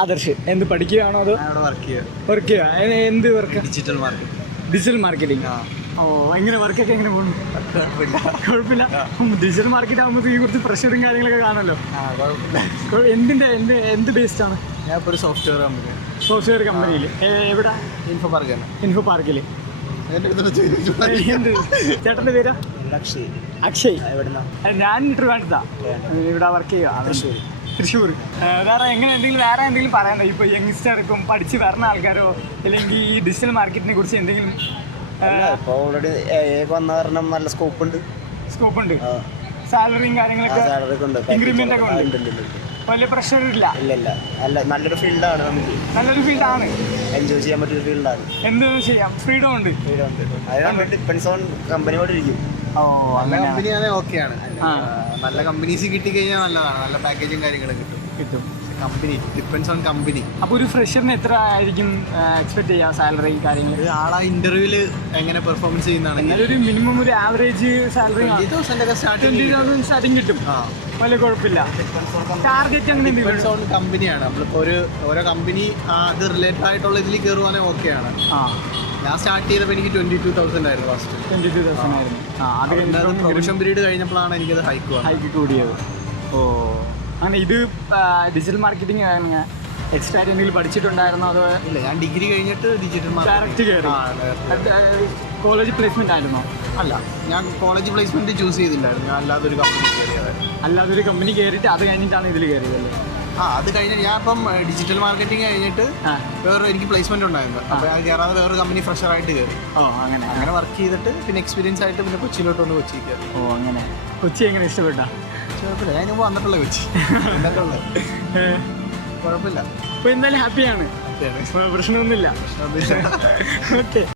ആദർശ്. എന്ത് പഠിക്കുകയാണോ അതോ വർക്ക് ചെയ്യുക? എന്ത് വർക്ക്? Digital marketing. ഓ, എങ്ങനെ വർക്കൊക്കെ എങ്ങനെ പോകുന്നു? കുഴപ്പമില്ല. ഡിജിറ്റൽ മാർക്കറ്റ് ആകുമ്പോൾ ഈ കുറച്ച് പ്രഷറും കാര്യങ്ങളൊക്കെ കാണല്ലോ. എന്ത് ബേസ്ഡ് ആണ്? ഞാൻ ഇപ്പോൾ ഒരു സോഫ്റ്റ്വെയർ കമ്പനിയിൽ. എവിടെ? ഇൻഫോ പാർക്കിൽ. ചേട്ടൻ്റെ പേര്? അക്ഷയ്. ഞാൻ ട്രിവാൻഡ്രത്താ. ഇവിടെ വർക്ക് ചെയ്യുക. തൃശ്ശൂർ. വേറെ എന്തെങ്കിലും പറയാനുണ്ടോ? ഇപ്പോൾ യങ്സ്റ്റർക്കും പഠിച്ച് വരുന്ന ആൾക്കാരോ അല്ലെങ്കിൽ ഈ ഡിജിറ്റൽ മാർക്കറ്റിനെ കുറിച്ച് എന്തെങ്കിലും? ഇപ്പോൾ ഓൾറെഡി വന്ന കാരണം നല്ല സ്കോപ്പ് ഉണ്ട്. സാലറിയും കാര്യങ്ങളൊക്കെ ഇൻക്രിമെന്റ് ഒക്കെ ഉണ്ട്. വലിയ പ്രഷർ ഇല്ല. നല്ലൊരു ഫീൽഡാണ്. നമുക്ക് നല്ലൊരു ഫീൽഡാണ്. എൻജോയ് ചെയ്യാൻ പറ്റിയ ഫീൽഡാണ്. എന്ത് ചെയ്യാം, ഫ്രീഡം ഉണ്ട്. അത് ഡിപ്പെൻസ് ഓൺ കമ്പനിയോട് ഇരിക്കും. കമ്പനിയാണെ ഓക്കെയാണ്. നല്ല കമ്പനീസ് കിട്ടിക്കഴിഞ്ഞാൽ നല്ലതാണ്. നല്ല പാക്കേജും കാര്യങ്ങളും കിട്ടും. Company depends on company. അപ്പോൾ ഒരു ഫ്രഷറിന് എത്ര ആയിരിക്കും എക്സ്പെക്ട് ചെയ്യാം സാലറി കാര്യങ്ങൾ? ആളാ ഇന്റർവ്യൂവിൽ എങ്ങനെ പെർഫോമൻസ് ചെയ്യുന്നതാണ്. ഒരു മിനിമം ഒരു ആവറേജ് സാലറി 20,000 സ്റ്റാർട്ടിങ് കിട്ടും. വലിയ കുഴപ്പമില്ല. ടാർഗറ്റ് അങ്ങനെ ഡിപ്പെൻസ് ഓൺ കമ്പനിയാണ്. നമ്മളിപ്പോൾ ഓരോ കമ്പനി അത് റിലേറ്റഡ് ആയിട്ടുള്ള ഇതിൽ കയറുവാണെങ്കിൽ ഓക്കെയാണ്. ഞാൻ സ്റ്റാർട്ട് ചെയ്തപ്പോൾ എനിക്ക് 22,000 ആയിരുന്നു ഫസ്റ്റ്. 22,000 ആയിരുന്നു. അത് പ്രൊഫഷൻ പീരീഡ് കഴിഞ്ഞപ്പോഴാണ് എനിക്കത് ഹൈക്ക് കൂടിയത്. ഓ, അങ്ങനെ ഇത് ഡിജിറ്റൽ മാർക്കറ്റിംഗ് എക്സ്ട്രാ എന്തെങ്കിലും പഠിച്ചിട്ടുണ്ടായിരുന്നോ അതോ? ഇല്ല, ഞാൻ ഡിഗ്രി കഴിഞ്ഞിട്ട് ഡിജിറ്റൽ ഡയറക്റ്റ് കയറി. കോളേജ് പ്ലേസ്മെന്റ് ആയിരുന്നോ? അല്ല, ഞാൻ കോളേജ് പ്ലേസ്മെന്റ് ചൂസ് ചെയ്തില്ലായിരുന്നു. ഞാൻ അല്ലാതൊരു കമ്പനി കയറിയിട്ട് അത് കഴിഞ്ഞിട്ടാണ് ഇതിൽ കയറിയതല്ലേ? അത് കഴിഞ്ഞ് ഞാൻ ഇപ്പം ഡിജിറ്റൽ മാർക്കറ്റിംഗ് കഴിഞ്ഞിട്ട് എനിക്ക് പ്ലേസ്മെന്റ് ഉണ്ടായിരുന്നു. അപ്പോൾ ഞാൻ കയറാതെ വേറൊരു കമ്പനി ഫ്രഷറായിട്ട് കയറി. അങ്ങനെ വർക്ക് ചെയ്തിട്ട് പിന്നെ എക്സ്പീരിയൻസ് ആയിട്ട് പിന്നെ കൊച്ചിയിലോട്ട് വന്ന് കൊച്ചി കയറി. ഓ, അങ്ങനെ. കൊച്ചി എങ്ങനെ ഇഷ്ടപ്പെട്ടാ? കുഴപ്പമില്ല. ഞാൻ മുമ്പ് വന്നിട്ടുള്ള കൊച്ചി. കുഴപ്പമില്ല. അപ്പോൾ എന്തായാലും ഹാപ്പിയാണ്. പ്രശ്നമൊന്നുമില്ല. ഓക്കെ.